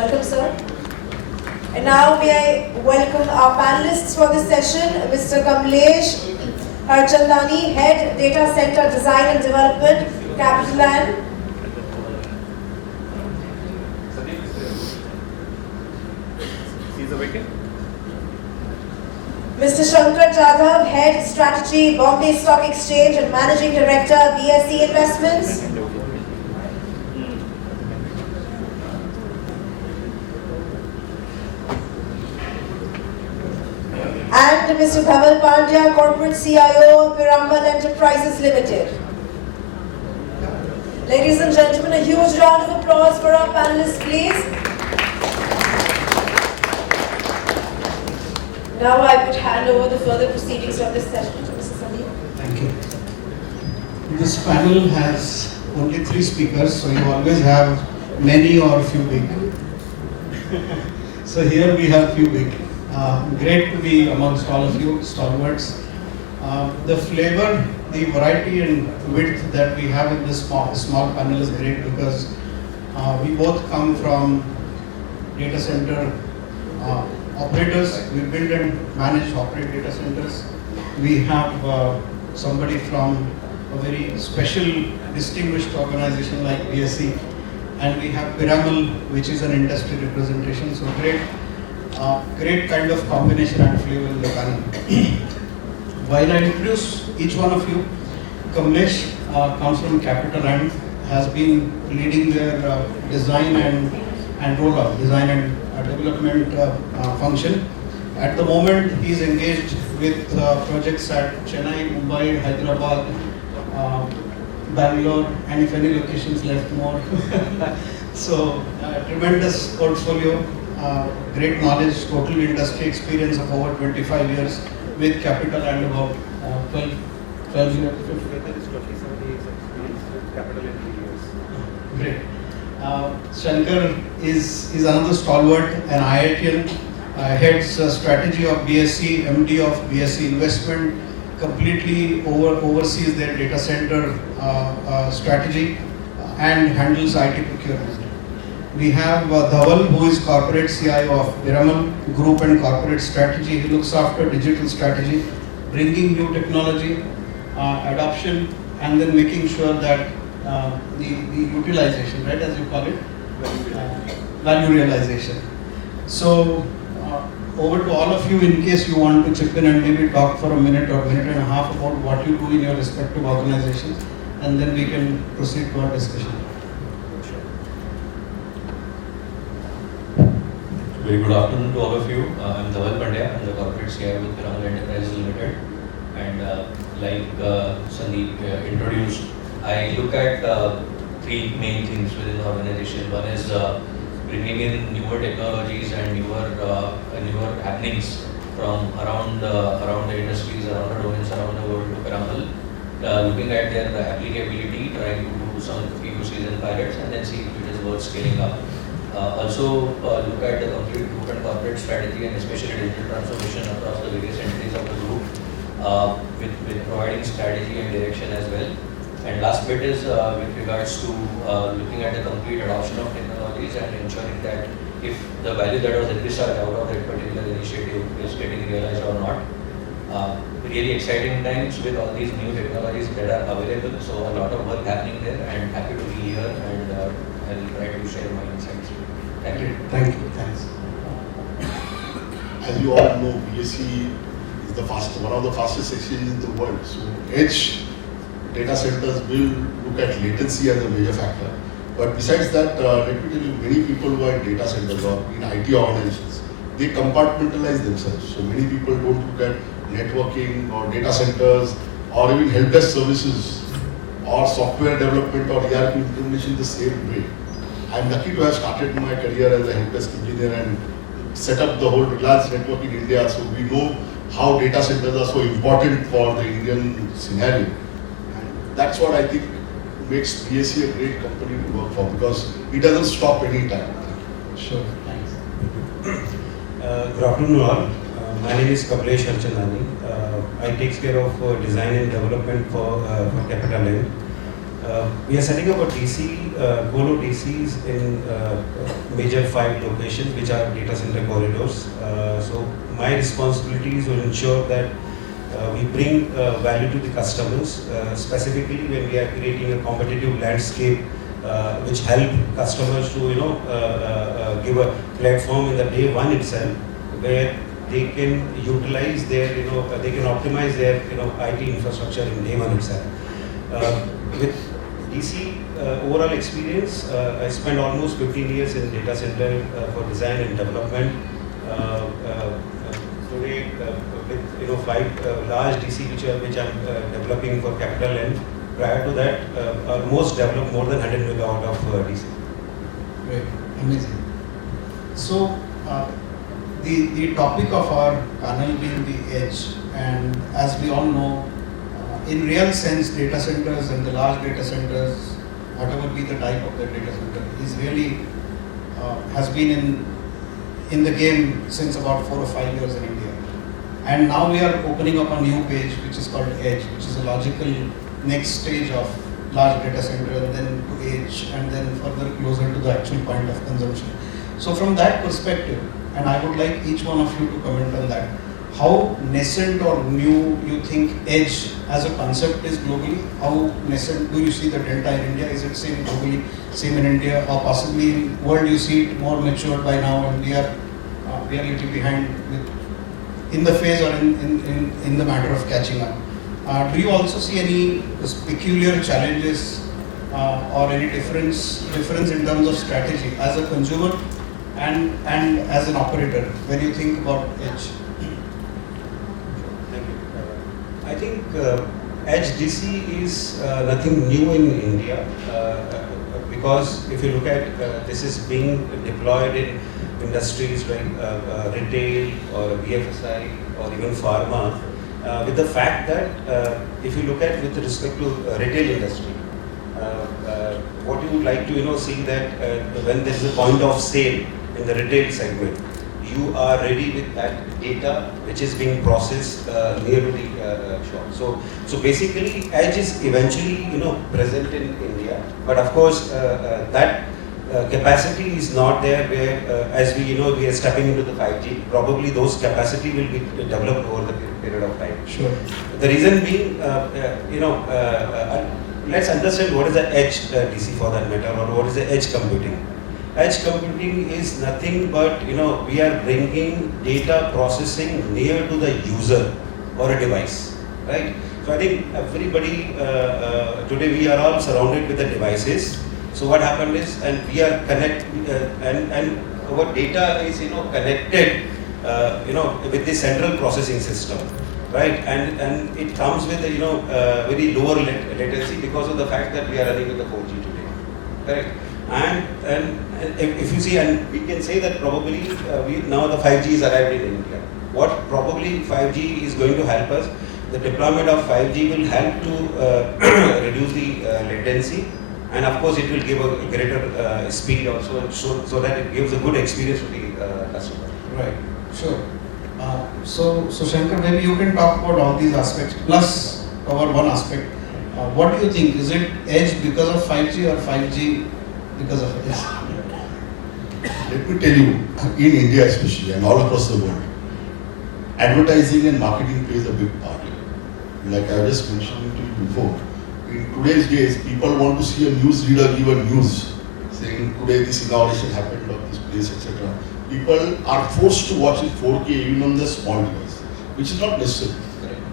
Welcome, sir. And now may I welcome our panelists for this session, Mr. Kamalesh, Harchandani, Head Data Center Design and Development, CapitaLand. Mr. Shankar, Jadhav, Head Strategy, Bombay Stock Exchange and Managing Director, BSE Investments. And Mr. Dhaval Pandya, Corporate CIO, Piramal Enterprises Limited. Ladies and gentlemen, a huge round of applause for our panelists, please. Now I would hand over the further proceedings of this session to Mr. Sandeep. Thank you. This panel has only 3 speakers, so you always have many or few big. So here we have few big. Great to be amongst all of you, stalwarts. The flavor, the variety and width that we have in this small panel is great because we both come from data center operators. We build and manage, operate data centers. We have somebody from a very special, distinguished organization like BSE, and we have Piramal, which is an industry representation. So great kind of combination and flavor in the panel. While I introduce each one of you, Kamalesh comes from CapitaLand, has been leading their design and rollout, design and development function. At the moment, he is engaged with projects at Chennai, Mumbai, Hyderabad, Bangalore, and if any locations left more. So, tremendous portfolio, great knowledge, total industry experience of over 25 years with CapitaLand, about 12 years. Great. Shankar is another stalwart, an IITian, heads strategy of BSE, MD of BSE Investment, completely oversees their data center strategy and handles IT procurement. We have Dhaval, who is corporate CIO of Piramal Group and corporate strategy. He looks after digital strategy, bringing new technology, adoption, and then making sure that the utilization, right, as you call it, value realization. So over to all of you, in case you want to chip in and maybe talk for a minute or minute and a half about what you do in your respective organizations, and then we can proceed to our discussion. Very good afternoon to all of you. I'm Dhaval Pandya. I'm the corporate CIO with Piramal Enterprises Limited. And like Sandeep introduced, I look at 3 main things within the organization. One is bringing in newer technologies and newer happenings from around the industries, around the domains, around the world to Piramal. Looking at their applicability, trying to do some POCs and pilots, and then see if it is worth scaling up. Also look at the complete group and corporate strategy, and especially digital transformation across the various entities of the group, with providing strategy and direction as well. And last bit is with regards to looking at the complete adoption of technologies and ensuring that if the value that was envisaged out of that particular initiative is getting realized or not. Really exciting times with all these new technologies that are available. So a lot of work happening there, and happy to be here, and I'll try to share my insights. Thank you. Thank you. Thanks. As you all know, BSE is one of the fastest exchanges in the world. So edge data centers will look at latency as a major factor. But besides that, let me tell you, many people who are in data centers or in IT organizations, they compartmentalize themselves. So many people don't look at networking or data centers or even help desk services or software development or ERP implementation the same way. I'm lucky to have started my career as a help desk engineer and set up the whole Reliance network in India, so we know how data centers are so important for the Indian scenario. And that's what I think makes BSE a great company to work for, because it doesn't stop any time. Sure. Thanks. Good afternoon all. My name is Kamalesh Harchandani. I take care of design and development for CapitaLand. We are setting up a DC, Colo DCs in major 5 locations which are data center corridors. So my responsibility is to ensure that we bring value to the customers, specifically when we are creating a competitive landscape which help customers to give a platform in the day one itself, where they can utilize their they can optimize their IT infrastructure in day one itself. With DC overall experience, I spent almost 15 years in data center for design and development. Today, with 5 large DC which I'm developing for CapitaLand. Prior to that, almost developed more than 100 megawatt of DC. Great, amazing. So, the topic of our panel being the edge, and as we all know, in real sense, data centers and the large data centers, whatever be the type of the data center, is really has been in the game since about 4 or 5 years in India. And now we are opening up a new page which is called edge, which is a logical next stage of large data center, and then to edge, and then further closer to the actual point of consumption. So from that perspective, and I would like each one of you to comment on that, how nascent or new you think edge as a concept is globally? How nascent do you see the delta in India? Is it same globally, same in India, or possibly in world you see it more matured by now, and we are a little behind in the phase or in the matter of catching up? Do you also see any peculiar challenges or any difference in terms of strategy as a consumer and as an operator when you think about edge? Thank you. I think edge DC is nothing new in India because if you look at this is being deployed in industries like retail or BFSI or even pharma. With the fact that if you look at with respect to retail industry, what you would like to see that when there is a point of sale in the retail segment, you are ready with that data which is being processed near to the shop. So basically, edge is eventually present in India, but of course that capacity is not there where as we are stepping into the 5G. Probably those capacity will be developed over the period of time. Sure. The reason being, let's understand what is the edge DC for that matter, or what is the edge computing. Edge computing is nothing but we are bringing data processing near to the user or a device, right? So I think everybody today we are all surrounded with the devices. So what happened is, and we are and our data is connected with the central processing system, right? And it comes with very lower latency because of the fact that we are running with the 4G today, correct? And if you see, and we can say that probably now the 5G is arrived in India. What probably 5G is going to help us, the deployment of 5G will help to reduce the latency, and of course it will give a greater speed also, so that it gives a good experience to the customer. Right, sure. So Shankar, maybe you can talk about all these aspects, plus cover one aspect. What do you think? Is it edge because of 5G or 5G because of edge? Let me tell you, in India especially and all across the world, advertising and marketing plays a big part. Like I just mentioned to you before, in today's days, people want to see a news reader give a news saying today this inauguration happened of this place, etc. People are forced to watch in 4K even on the small device, which is not necessary.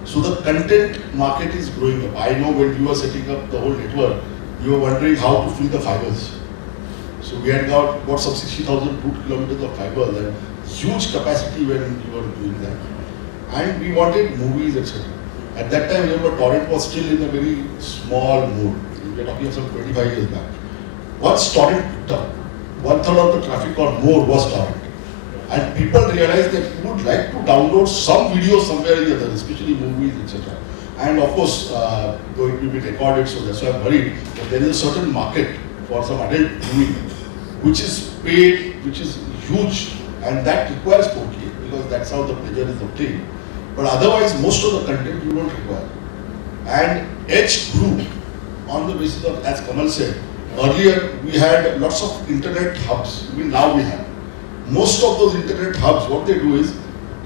So the content market is growing up. I know when you were setting up the whole network, you were wondering how to fill the fibers. So we had got some 60,000 root kilometers of fiber and huge capacity when you were doing that. And we wanted movies, etc. At that time, remember, torrent was still in a very small mode. We are talking of some 25 years back. Once torrent picked up, 1/3 of the traffic or more was torrent. And people realized that you would like to download some video somewhere or the other, especially movies, etc. And of course, though it will be recorded, so that's why I'm worried, but there is a certain market for some adult viewing, which is paid, which is huge, and that requires 4K, because that's how the pleasure is obtained. But otherwise, most of the content you don't require. And edge grew on the basis of, as Kamal said, Earlier, we had lots of internet hubs. I mean, now we have. Most of those internet hubs, what they do is,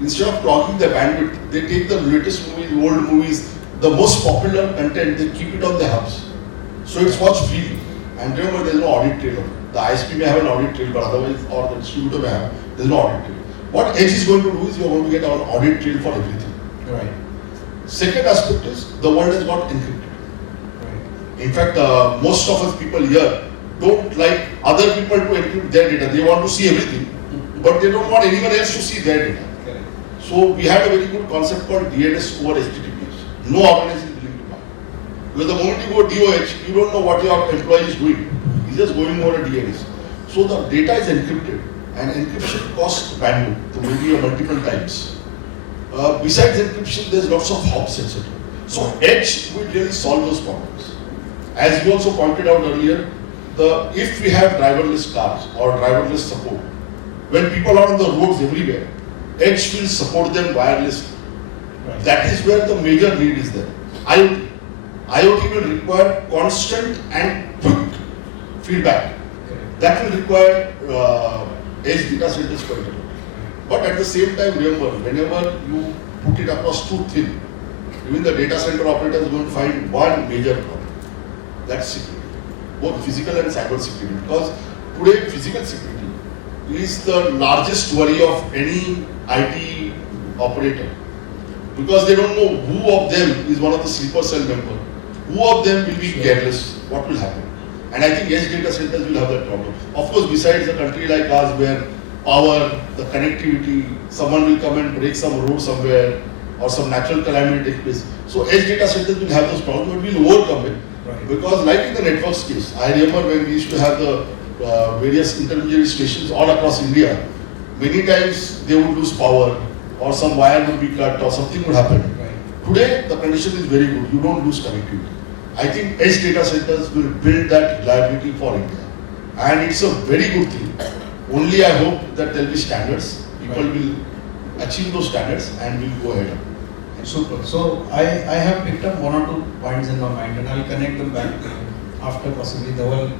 instead of clogging the bandwidth, they take the latest movies, old movies, the most popular content, they keep it on the hubs. So it's watched freely. And remember, there's no audit trail of it. The ISP may have an audit trail, but otherwise, or the distributor may have, there's no audit trail. What Edge is going to do is, you're going to get an audit trail for everything. Right. Second aspect is, the world has got encrypted. Right. In fact, most of us people here don't like other people to encrypt their data. They want to see everything, but they don't want anyone else to see their data. Correct. So we had a very good concept called DNS over HTTPS. No organization is willing to buy. Because the moment you go DOH, you don't know what your employee is doing. He's just going over a DNS. So the data is encrypted, and encryption costs bandwidth, so maybe multiple times. Besides encryption, there's lots of hops, etc. So Edge will really solve those problems. As you also pointed out earlier, if we have driverless cars or driverless support, when people are on the roads everywhere, Edge will support them wirelessly. Right. That is where the major need is there. IoT. IoT will require constant and quick feedback. Correct. That will require Edge data centers quite a lot. But at the same time, remember, whenever you put it across too thin, even the data center operator is going to find one major problem. That's security. Both physical and cyber security. Because today, physical security is the largest worry of any IT operator. Because they don't know who of them is one of the sleeper cell members. Who of them will be careless? What will happen? And I think edge data centers will have that problem. Of course, besides a country like ours where power, the connectivity, someone will come and break some road somewhere or some natural calamity take place. So edge data centers will have those problems, but we'll overcome it. Right. Because like in the network case, I remember when we used to have the various intermediary stations all across India, many times they would lose power or some wire would be cut or something would happen. Right. Today, the condition is very good. You don't lose connectivity. I think edge data centers will build that reliability for India. And it's a very good thing. Only I hope that there will be standards. People Right. will achieve those standards and will go ahead. Super. So I have picked up one or two points in my mind, and I'll connect them back after possibly Dhaval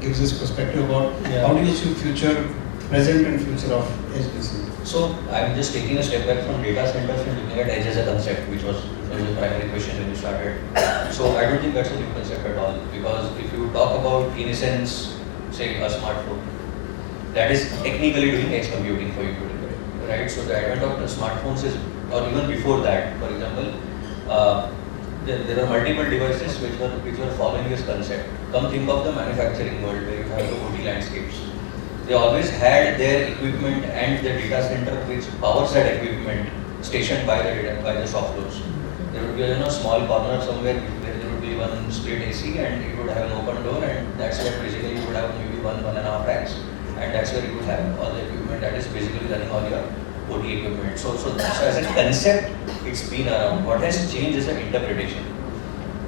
gives his perspective about how do you see present and future of HDC. So I'm just taking a step back from data centers and looking at edge as a concept, which was the primary question when you started. So I don't think that's a new concept at all, because if you talk about, in a sense, say a smartphone, that is technically doing edge computing for you today, right? So the advent of the smartphones is, or even before that, for example, there are multiple devices which were following this concept. Come think of the manufacturing world where you have the OT landscapes. They always had their equipment and the data center which powers that equipment stationed by the shop floors. There would be a small corner somewhere where there would be one split AC and it would have an open door, and that's where basically you would have maybe 1.5 racks, and that's where you would have all the equipment that is basically running all your OT equipment. So as a concept, it's been around. What has changed is the interpretation.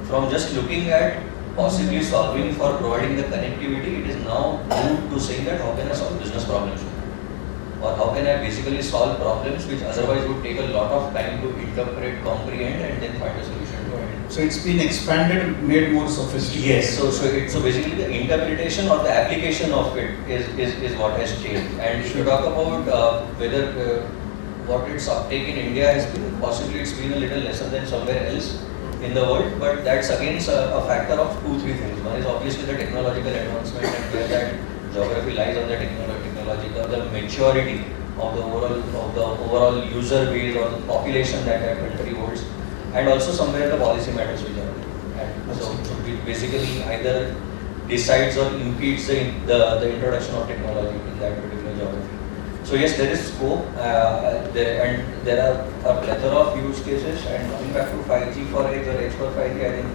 From just looking at possibly solving for providing the connectivity, it is now moved to saying that how can I solve business problems? Or how can I basically solve problems which otherwise would take a lot of time to interpret, comprehend, and then find a solution to it. So it's been expanded, made more sophisticated. Yes, so basically the interpretation or the application of it is what has changed. And if you talk about whether what its uptake in India has been, possibly it's been a little lesser than somewhere else in the world, but that's again a factor of 2-3 things. One is obviously the technological advancement and where that geography lies on the technological, the maturity of the overall user base or the population that country holds, and also somewhere the policy matters which are there. And so it basically either decides or impedes the introduction of technology in that particular geography. So yes, there is scope, there are a plethora of use cases, and coming back to 5G for edge or edge for 5G, I think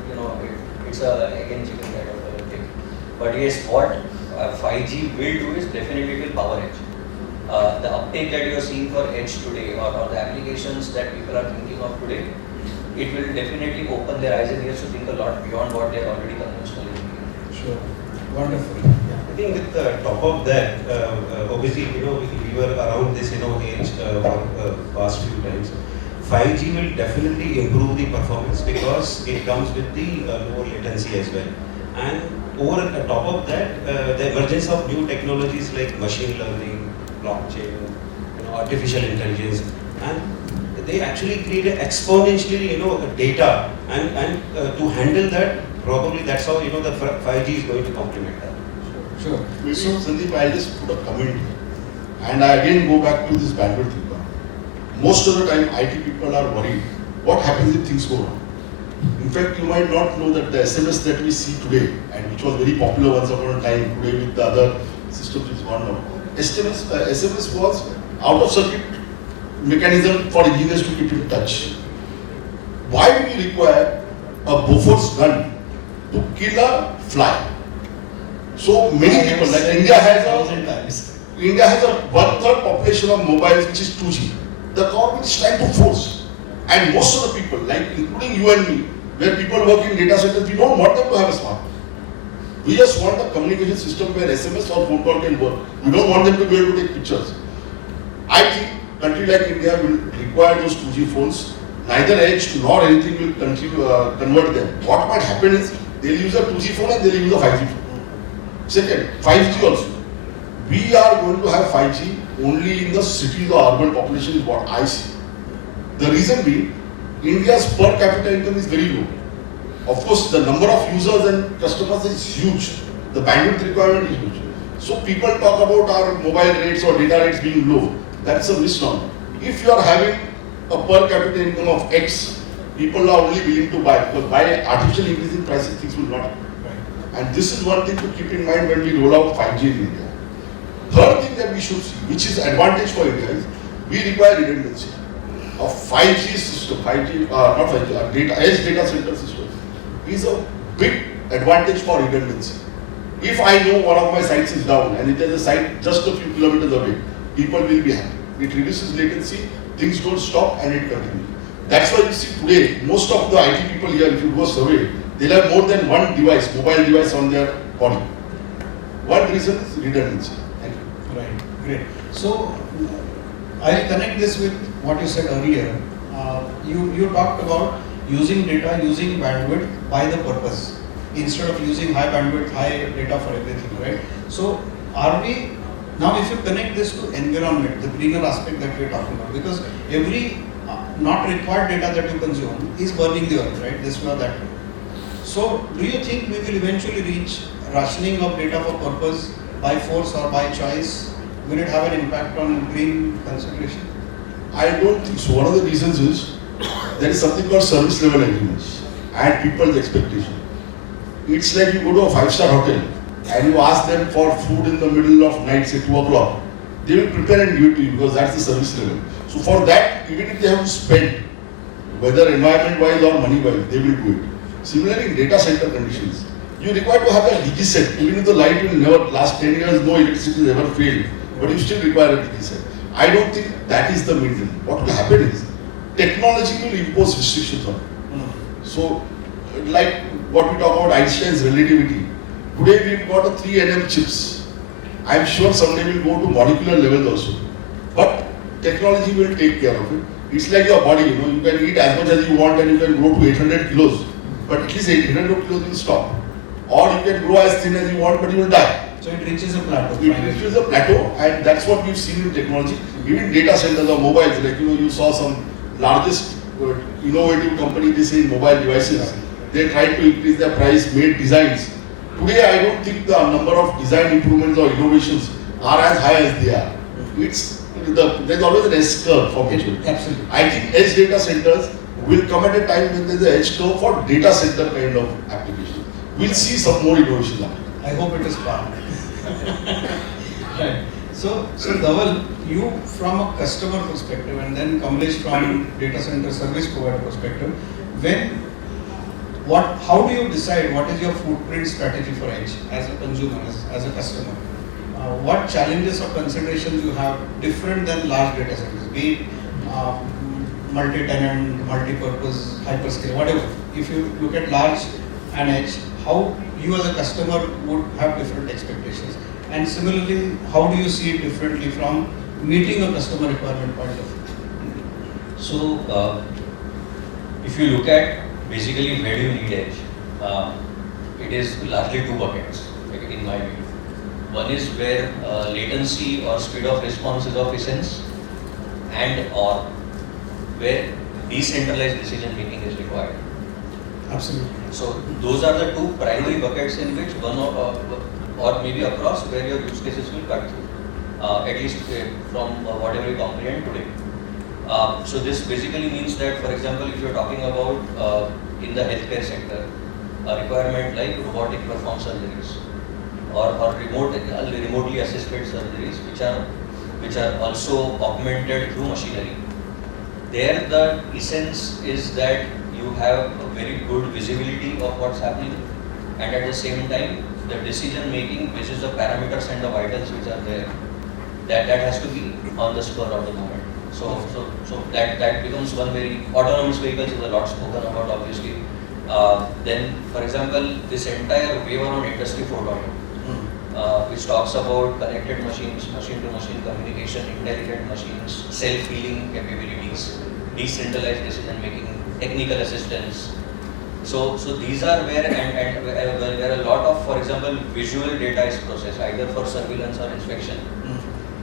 it's a again chicken kind of a thing. But yes, what 5G will do is definitely will power edge. The uptake that you are seeing for edge today, or the applications that people are thinking of today, it will definitely open their eyes and ears to think a lot beyond what they are already conventionally thinking. Sure. Wonderful. I think with the top of that, obviously, we were around this, age for past few times. 5G will definitely improve the performance because it comes with the lower latency as well. And over top of that, the emergence of new technologies like machine learning, blockchain, artificial intelligence, and they actually create exponentially, data, and to handle that, probably that's how, the 5G is going to complement that. Sure. Maybe, Sandeep, I'll just put a comment here. And I again go back to this bandwidth requirement. Most of the time, IT people are worried, what happens if things go wrong? In fact, you might not know that the SMS that we see today, and which was very popular once upon a time, today with the other systems is gone now. SMS was out of circuit mechanism for engineers to keep in touch. Why do we require a Bofors gun to kill a fly? So many people, like India has a 1/3 population of mobiles which is 2G. The government is trying to force, and most of the people, like including you and me, where people work in data centers, we don't want them to have a smartphone. We just want a communication system where SMS or phone call can work. We don't want them to be able to take pictures. I think a country like India will require those 2G phones. Neither edge nor anything will convert them. What might happen is they'll use a 2G phone and they'll use a 5G phone. Second, 5G also. We are going to have 5G only in the cities or urban population is what I see. The reason being, India's per capita income is very low. Of course, the number of users and customers is huge. The bandwidth requirement is huge. So people talk about our mobile rates or data rates being low. That's a misnomer. If you are having a per capita income of X, people are only willing to buy, because by artificial increasing prices, things will not happen. And this is one thing to keep in mind when we roll out 5G in India. Third thing that we should see, which is advantage for India, is we require redundancy. A 5G system, edge data center system, is a big advantage for redundancy. If I know one of my sites is down and it is a site just a few kilometers away, people will be happy. It reduces latency, things don't stop and it continues. That's why you see today, most of the IT people here, if you do a survey, they'll have more than one device, mobile device on their body. One reason is redundancy. Thank you. Right, great. So, I'll connect this with what you said earlier. You talked about using data, using bandwidth by the purpose, instead of using high bandwidth, high data for everything, right? So, are we, now if you connect this to environment, the greener aspect that we're talking about, because every not required data that you consume is burning the earth, right? This way or that way. So, do you think we will eventually reach rationing of data for purpose by force or by choice? Will it have an impact on green consideration? I don't think so. One of the reasons is there is something called service level agreements and people's expectation. It's like you go to a 5-star hotel and you ask them for food in the middle of night, say 2 o'clock. They will prepare and give it to you because that's the service level. So for that, even if they have to spend, whether environment wise or money wise, they will do it. Similarly, in data center conditions, you require to have a DG set. Even if the light will never last 10 years, no electricity has ever failed, but you still require a DG set. I don't think that is the main thing. What will happen is technology will impose restrictions on it. So, like what we talk about Einstein's relativity, today we've got a 3 nm chips. I'm sure someday we'll go to molecular levels also. But technology will take care of it. It's like your body, you can eat as much as you want and you can grow to 800 kilos. But at least 800 kilos will stop. Or you can grow as thin as you want, but you will die. So it reaches a plateau. It reaches a plateau, and that's what we've seen in technology. Even data centers or mobiles, like you saw some largest innovative company, they say mobile devices. They tried to increase their price, made designs. Today, I don't think the number of design improvements or innovations are as high as they are. There's always an S curve for maturity. Absolutely. I think edge data centers will come at a time when there's an edge curve for data center kind of application. We'll see some more innovations after. I hope it is far. Right. So Dhaval, you from a customer perspective and then Kamalesh from data center service provider perspective, how do you decide what is your footprint strategy for edge as a consumer, as a customer? What challenges or considerations you have different than large data centers, be it multi-tenant, multi-purpose, hyperscale, whatever. If you look at large and edge, how you as a customer would have different expectations. And similarly, how do you see it differently from meeting a customer requirement point of view? So, if you look at basically where do you need edge, it is largely two buckets, like in my view. One is where latency or speed of response is of essence, and or where decentralized decision making is required. Absolutely. So those are the two primary buckets in which one or maybe across where your use cases will cut through, at least from whatever you comprehend today. So this basically means that, for example, if you're talking about in the healthcare sector, a requirement like robotic perform surgeries or remotely assisted surgeries, which are also augmented through machinery. There, the essence is that you have a very good visibility of what's happening, and at the same time, the decision making, which is the parameters and the vitals which are there, that has to be on the spur of the moment. So that becomes one very autonomous vehicles is a lot spoken about, obviously. Then, for example, this entire wave around Industry 4.0, which talks about connected machines, machine-to-machine communication, intelligent machines, self-healing capabilities, decentralized decision-making, technical assistance. So these are where where a lot of, for example, visual data is processed, either for surveillance or inspection.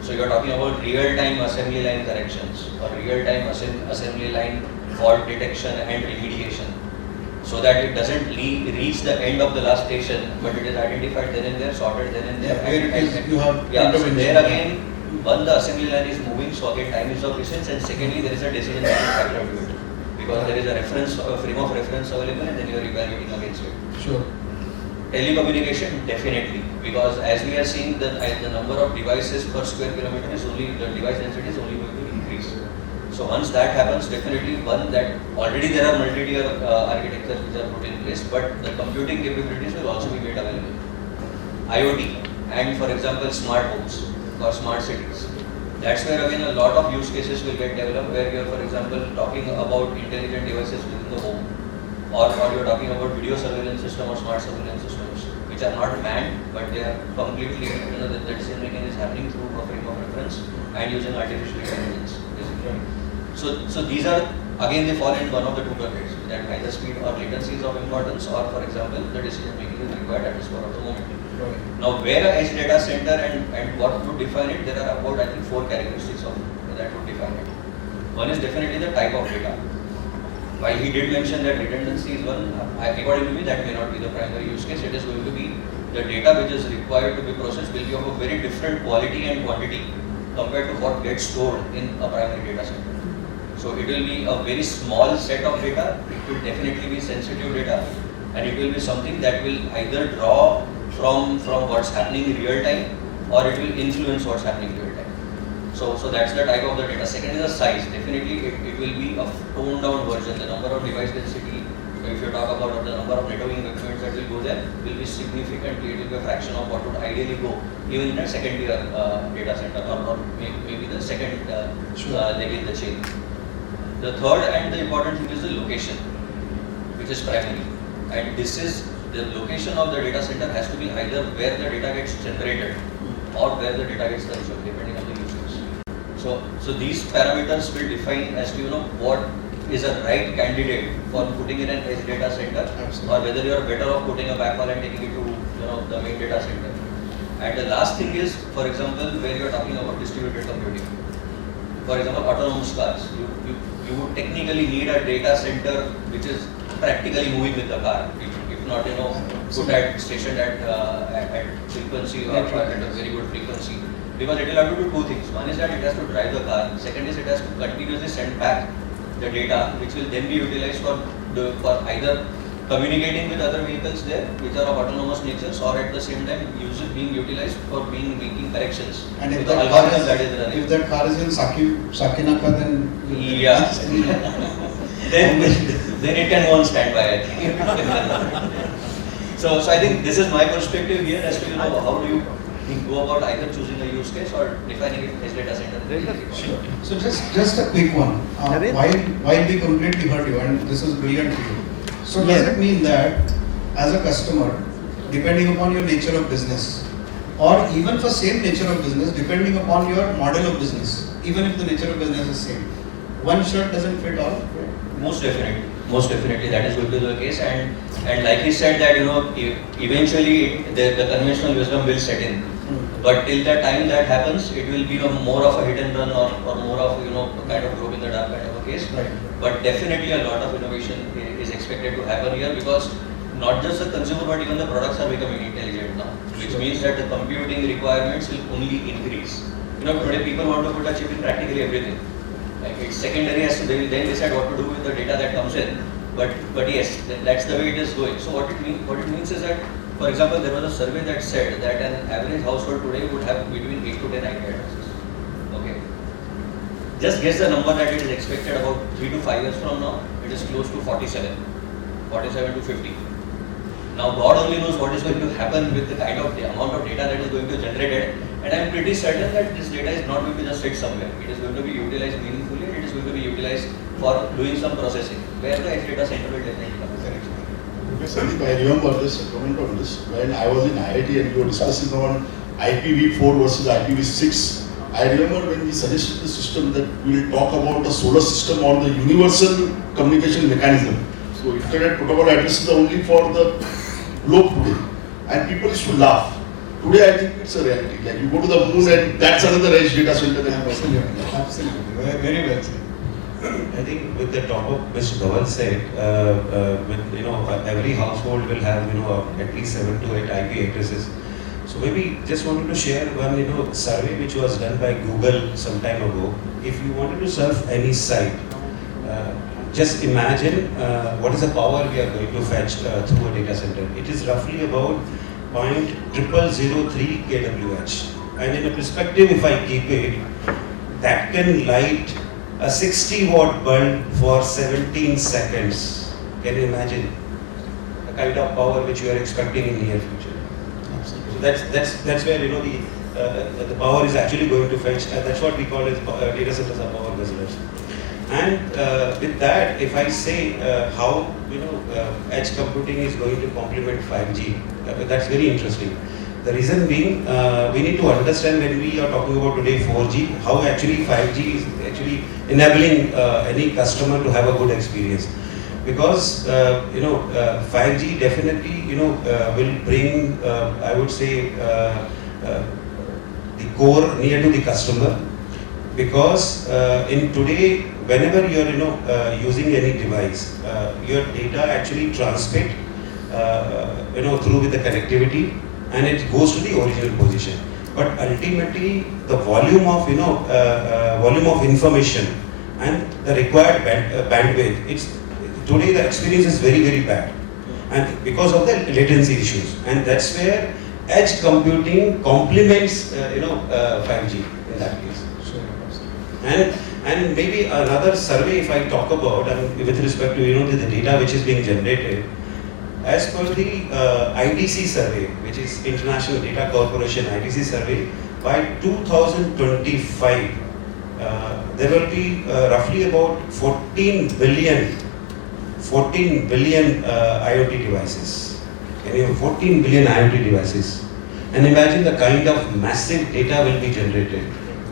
So you are talking about real-time assembly line corrections or real-time assembly line fault detection and remediation, so that it doesn't reach the end of the last station, but it is identified then and there, sorted then and there. You have so there again, one, the assembly line is moving, so again time is of essence, and secondly there is a decision making factor to it, because there is a reference, a frame of reference available, and then you are evaluating against it. Sure. Telecommunication, definitely, because as we are seeing, the number of devices per square kilometer is only, the device density is only going to increase. So once that happens, definitely one, that already there are multi-tier architectures which are put in place, but the computing capabilities will also be made available. IoT and, for example, smart homes or smart cities. That's where again a lot of use cases will get developed, where you are, for example, talking about intelligent devices within the home, or you are talking about video surveillance system or smart surveillance systems, which are not manned, but they are completely, the decision making is happening through a frame of reference and using artificial intelligence, basically. So these are, again, they fall in one of the two buckets, that either speed or latency is of importance, or, for example, the decision making is required at the spur of the moment. Right. Now, where a edge data center and what would define it, there are about, I think, 4 characteristics of that would define it. One is definitely the type of data. While he did mention that redundancy is one, according to me, that may not be the primary use case. It is going to be the data which is required to be processed will be of a very different quality and quantity compared to what gets stored in a primary data center. So it will be a very small set of data. It will definitely be sensitive data, and it will be something that will either draw from what's happening in real time, or it will influence what's happening in real time. So that's the type of the data. Second is the size. Definitely it will be a toned down version. The number of device density, if you talk about the number of networking equipment that will go there, will be significantly, it will be a fraction of what would ideally go even in a second tier data center, or maybe the second leg in the chain. The third and the important thing is the location, which is primary. And this is, the location of the data center has to be either where the data gets generated or where the data gets consumed, depending on the use case. So these parameters will define as to what is a right candidate for putting in an edge data center, or whether you are better off putting a backhaul and taking it to the main data center. And the last thing is, for example, where you are talking about distributed computing. For example, autonomous cars. You would technically need a data center which is practically moving with the car. If not, put that stationed at frequency or at a very good frequency. Because it will have to do two things. One is that it has to drive the car. Second is it has to continuously send back the data, which will then be utilized for either communicating with other vehicles there, which are of autonomous natures, or at the same time being utilized for making corrections. And if the that car is in Sakinaka, then yeah, then it can go on standby, I think. So I think this is my perspective here as to how do you go about either choosing a use case or defining it as data center. Sure. So just a quick one. While we completely heard you, and this is brilliant to you. So does it mean that as a customer, depending upon your nature of business, or even for same nature of business, depending upon your model of business, even if the nature of business is same, one shirt doesn't fit all? Most definitely. most definitely that is going to be the case. And like he said that eventually the conventional wisdom will set in. But till that time that happens, it will be more of a hit and run or more of kind of group in the dark kind of a case. Right. But definitely a lot of innovation is expected to happen here, because not just the consumer but even the products are becoming intelligent now, which means that the computing requirements will only increase. Today people want to put a chip in practically everything. Like it's secondary as to they will then decide what to do with the data that comes in. But yes, that's the way it is going. So what it means is that, for example, there was a survey that said that an average household today would have between 8 to 10 IP addresses. Okay. Just guess the number that it is expected about 3 to 5 years from now. It is close to 47 to 50. Now God only knows what is going to happen with the amount of data that is going to be generated, and I am pretty certain that this data is not going to just sit somewhere. It is going to be utilized meaningfully, and it is going to be utilized for doing some processing, where the edge data center will definitely come. Sandeep, I remember this, comment on this, when I was in IIT and we were discussing on IPv4 versus IPv6. I remember when we suggested the system that we will talk about the solar system or the universal communication mechanism. So internet protocol addresses are only for the globe today, and people used to laugh. Today I think it's a reality. Like you go to the moon and that's another edge data center. Absolutely. Very well said. I think with the top of which Dhaval said, every household will have at least 7 to 8 IP addresses. So maybe just wanted to share one survey which was done by Google some time ago. If you wanted to surf any site, just imagine what is the power we are going to fetch through a data center. It is roughly about 0.0003 kWh. And in a perspective, if I keep it, that can light a 60-watt bulb for 17 seconds. Can you imagine the kind of power which you are expecting in near future? Absolutely. So that's where the power is actually going to fetch. That's what we call as data centers are power guzzlers. And with that, if I say how edge computing is going to complement 5G, that's very interesting. The reason being, we need to understand when we are talking about today 4G, how actually 5G is actually enabling any customer to have a good experience. Because 5G definitely will bring, I would say, the core near to the customer. Because in today, whenever you are using any device, your data actually transmit through with the connectivity, and it goes to the original position. But ultimately, the volume of information and the required bandwidth, today the experience is very, very bad, and because of the latency issues. And that's where edge computing complements 5G in that case. And maybe another survey, if I talk about, with respect to the data which is being generated, as per the IDC survey, which is International Data Corporation IDC survey, by 2025, there will be roughly about 14 billion IoT devices. 14 billion IoT devices. And imagine the kind of massive data will be generated.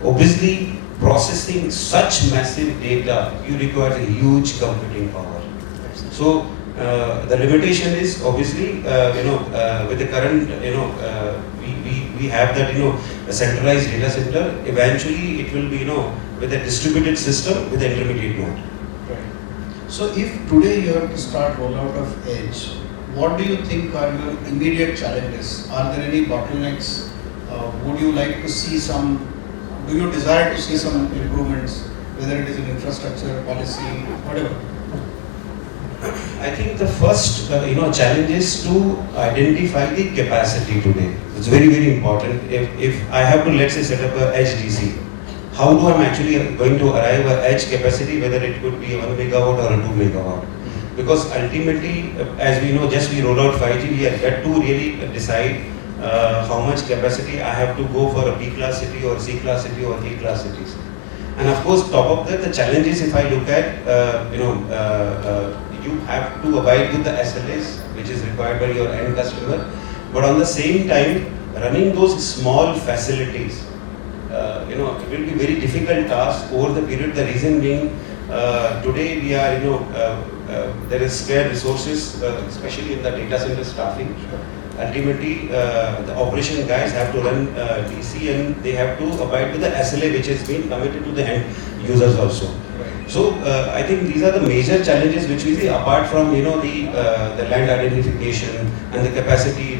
Obviously, processing such massive data, you require a huge computing power. So the limitation is obviously, with the current, we have that, a centralized data center. Eventually, it will be, with a distributed system with an intermediate node. Right. So if today you have to start rollout of edge, what do you think are your immediate challenges? Are there any bottlenecks? Would you like to see some? Do you desire to see some improvements, whether it is in infrastructure, policy, whatever? I think the first challenge is to identify the capacity today. It's very, very important. If I have to, let's say, set up a edge DC, how do I actually going to arrive at edge capacity, whether it could be 1 megawatt or a 2 megawatt? Because ultimately, as we know, just we roll out 5G, we have yet to really decide how much capacity I have to go for a B-class city or C-class city or D-class cities. And of course, top of that, the challenge is, if I look at, you have to abide with the SLAs, which is required by your end customer. But on the same time, running those small facilities, it will be very difficult task over the period. The reason being, Today we are, there is scarce resources, especially in the data center staffing. Ultimately, the operation guys have to run DC and they have to abide with the SLA which has been committed to the end users also. So I think these are the major challenges which we see apart from the land identification and the capacity,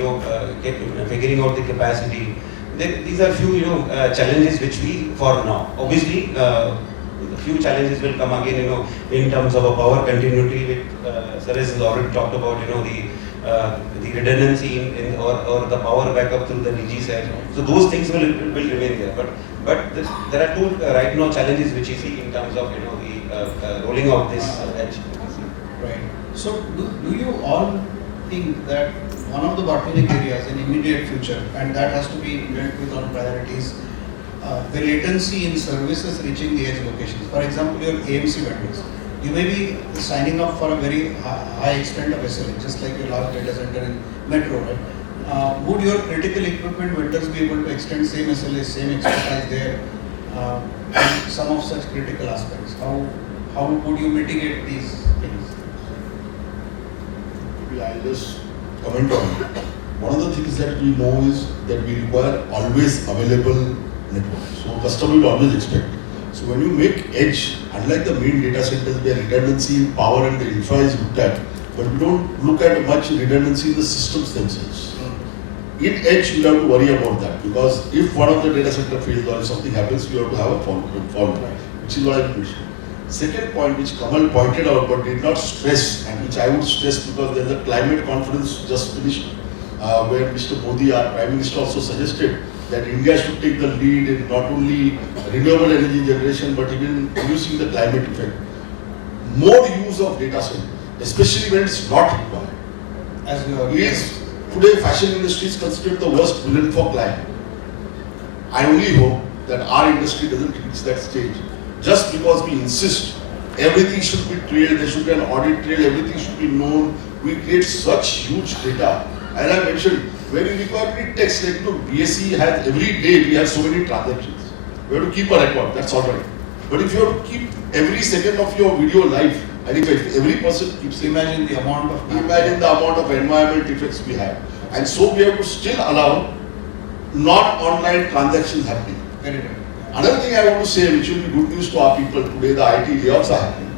figuring out the capacity. These are few challenges which we for now. Obviously, few challenges will come again in terms of a power continuity, which Sir has already talked about the redundancy in or the power backup through the DG side. So those things will remain there. But there are two right now challenges which you see in terms of the rolling out this edge. Right. So do you all think that one of the bottleneck areas in immediate future, and that has to be dealt with on priorities, the latency in services reaching the edge locations? For example, your AMC vendors. You may be signing up for a very high extent of SLA, just like your large data center in metro, right? Would your critical equipment vendors be able to extend same SLA, same expertise there, in some of such critical aspects? How would you mitigate these things? Maybe I'll just comment on it. One of the things that we know is that we require always available network. So customer will always expect. So when you make edge, unlike the main data centers where redundancy in power and the infra is looked at, but we don't look at much redundancy in the systems themselves. In edge, you have to worry about that because if one of the data center fails or if something happens, you have to have a follow-up, which is what I mentioned. Second point, which Kamal pointed out but did not stress, and which I would stress because there is a climate conference just finished, where Mr. Modi, our Prime Minister, also suggested that India should take the lead in not only renewable energy generation but even reducing the climate effect. More use of data center, especially when it's not required. As you are Today, fashion industry is considered the worst villain for climate. I only hope that our industry doesn't reach that stage. Just because we insist everything should be trailed, there should be an audit trail, everything should be known. We create such huge data. As I mentioned, when you require any text, like BSE has every day we have so many transactions. We have to keep a record, that's all right. But if you have to keep every second of your video live, and if every person keeps imagine the amount of environment effects we have. And so we have to still allow non-online transactions happening. Very good. Another thing I want to say, which will be good news to our people today, the IT layoffs are happening.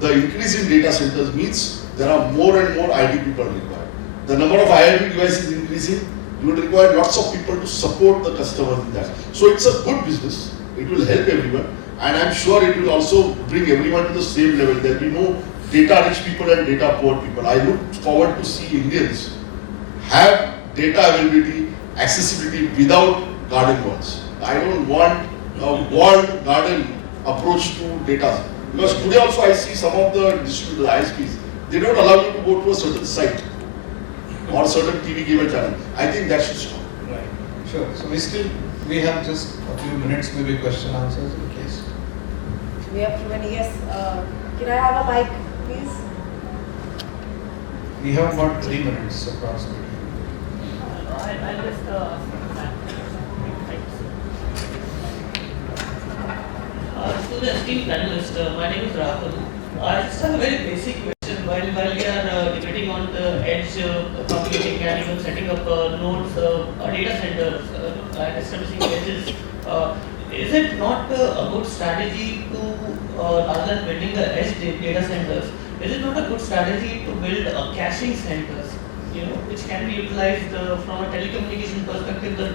The increase in data centers means there are more and more IT people required. The number of IoT devices is increasing. You will require lots of people to support the customers in that. So it's a good business. It will help everyone. And I'm sure it will also bring everyone to the same level. There will be no data rich people and data poor people. I look forward to see Indians have data availability, accessibility without garden walls. I don't want a walled garden approach to data. Because today also I see some of the distributors, ISPs, they don't allow you to go to a certain site or a certain TV cable channel. I think that should stop. Right. Sure. So we have just a few minutes, maybe question answers in case. We have too many. Yes. Can I have a mic, please? We have about 3 minutes approximately. I'll just to the esteemed panelist, my name is Rahul. I just have a very basic question. While we are debating on the edge computing and even setting up nodes, data centers, and establishing edges, is it not a good strategy to, rather than building the edge data centers, is it not a good strategy to build caching centers, which can be utilized from a telecommunication perspective, the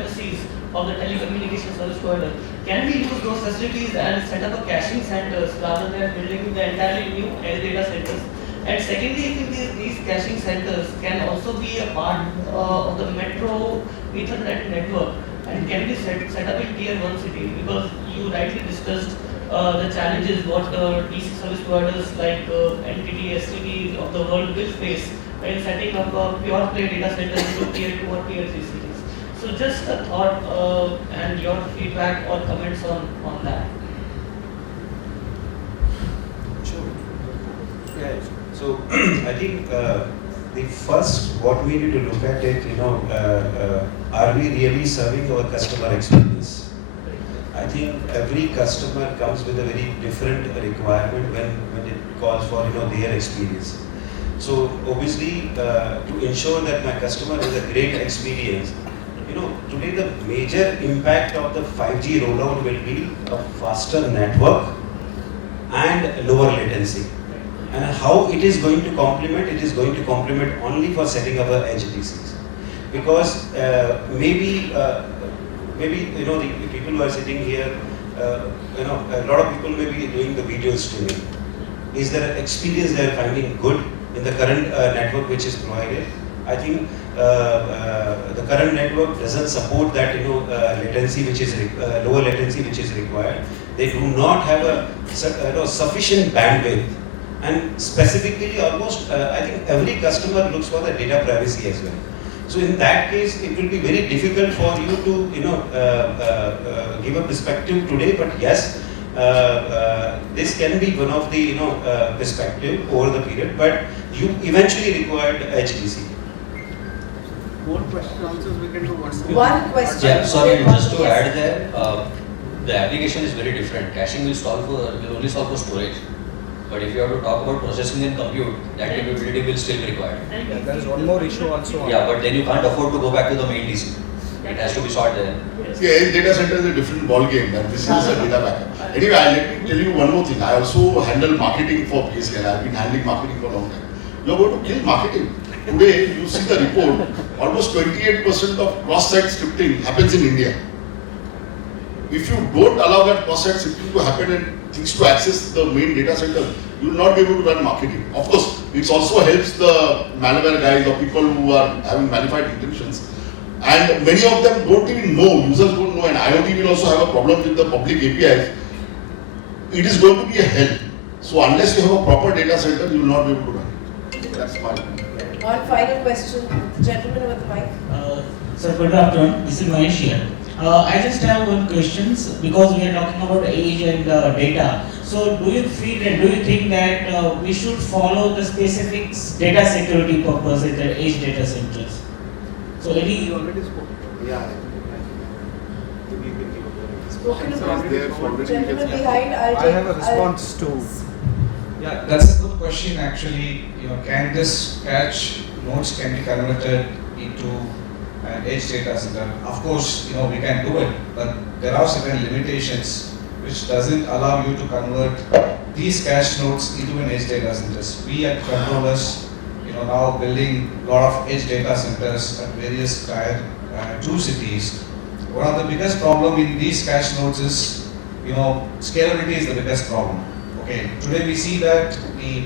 MSCs of the telecommunication service provider? Can we use those facilities and set up a caching centers rather than building the entirely new edge data centers? And secondly, I think these caching centers can also be a part of the metro Ethernet network and can be set up in tier 1 cities, because you rightly discussed the challenges what DC service providers like NTT, STT of the world will face when setting up a pure play data center into tier 2 or tier 3 cities. So just a thought and your feedback or comments on that. Sure. Yeah. So I think the first what we need to look at it, are we really serving our customer experience? I think every customer comes with a very different requirement when it calls for their experience. So obviously, to ensure that my customer has a great experience, today the major impact of the 5G rollout will be a faster network and lower latency. And how it is going to complement? It is going to complement only for setting up a edge DCs, because maybe the people who are sitting here, a lot of people may be doing the video streaming. Is there an experience they are finding good in the current network which is provided? I think the current network doesn't support that latency which is lower latency which is required. They do not have a sufficient bandwidth, and specifically almost I think every customer looks for the data privacy as well. So in that case, it will be very difficult for you to give a perspective today. But yes, this can be one of the perspective over the period. But you eventually required HDC. More question answers we can do One question. Yeah, sorry, just to add there, the application is very different. Caching will only solve for storage. But if you have to talk about processing and compute, that capability will still be required. there is one more issue also. Yeah, but then you can't afford to go back to the main DC. It has to be sorted there. See, edge data center is a different ball game, and this is a data backup. Anyway, let me tell you one more thing. I also handle marketing for PSL. I've been handling marketing for a long time. You're going to kill marketing. Today, you see the report, almost 28% of cross-site scripting happens in India. If you don't allow that cross-site scripting to happen and things to access the main data center, you will not be able to run marketing. Of course, it also helps the malware guys or people who are having malified intentions. And many of them don't even know, users don't know, and IoT will also have a problem with the public APIs. It is going to be a hell. So unless you have a proper data center, you will not be able to run it. That's my opinion. One final question, the gentleman with the mic. Sir, good afternoon. This is Mahesh here. I just have one question because we are talking about age and data. So, do you feel and do you think that we should follow the specific data security purpose in the age data centers? So, You already spoke. Yeah. Spoken Sir, about. is there already? Gentleman behind, I have a response to. Yeah, that's a good question actually. Can this cache nodes can be converted into an edge data center? Of course, we can do it, but there are certain limitations which doesn't allow you to convert these cache nodes into an edge data centers. We at Controllers, now building a lot of edge data centers at various tier 2 cities. One of the biggest problem in these cache nodes is, scalability is the biggest problem. Okay, today we see that the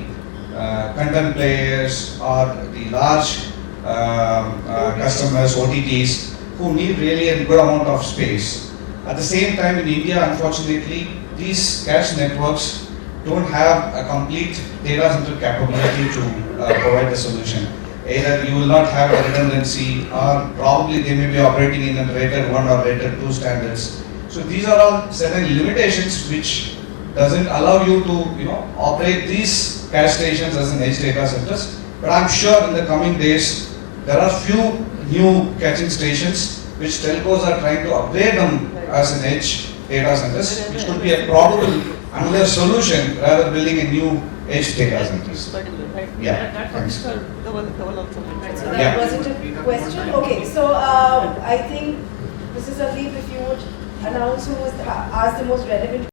content players or the large customers, OTTs, who need really a good amount of space. At the same time, in India, unfortunately, these cache networks don't have a complete data center capability to provide the solution. Either you will not have a redundancy, or probably they may be operating in a rated 1 or rated 2 standards. So these are all certain limitations which doesn't allow you to operate these cache stations as an edge data centers. But I'm sure in the coming days there are few new caching stations which telcos are trying to upgrade them as an edge data centers, which could be a probable another solution rather building a new edge data centers. Yeah, thanks. So that Yeah. wasn't a question. Okay, so I think Mr. Sandeep, if you would announce who was asked the most relevant